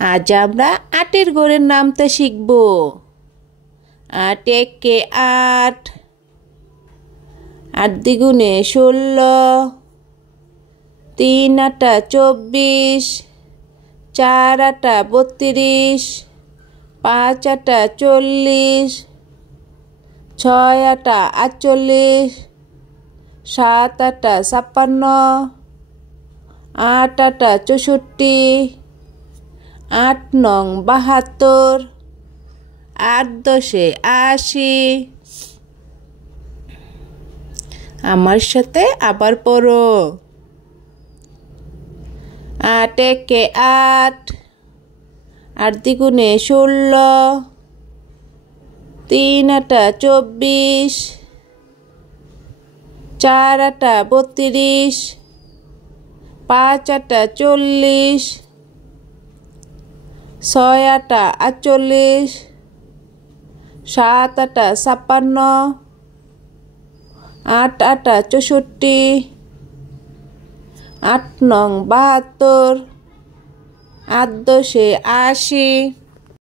আজ আমরা আটের ঘরের নামটা শিখব। ৮ একে ৮, ৮ দ্বিগুণে ১৬, ৩ আটা ২৪, ৪ আটা ৩২, ৫ আটা ৪০, ৬ আটা ৪৮, ৭ আটা ৫৬, ৮ আটা ৬৪, ৮ নং ৭২, ৮ দশে ৮০। আমার সাথে আবার পড়ো। ৮ একে ৮, ৮ দ্বিগুণে ১৬, ৩ আটা ২৪, ৪ আটা ৩২, ৫ আটা ৪০, ৬ আটা ৪৮, ৭ আটা ৫৬, ৮ আটা ৬৪, ৮ নং ৭২, ৮ দশে ৮০।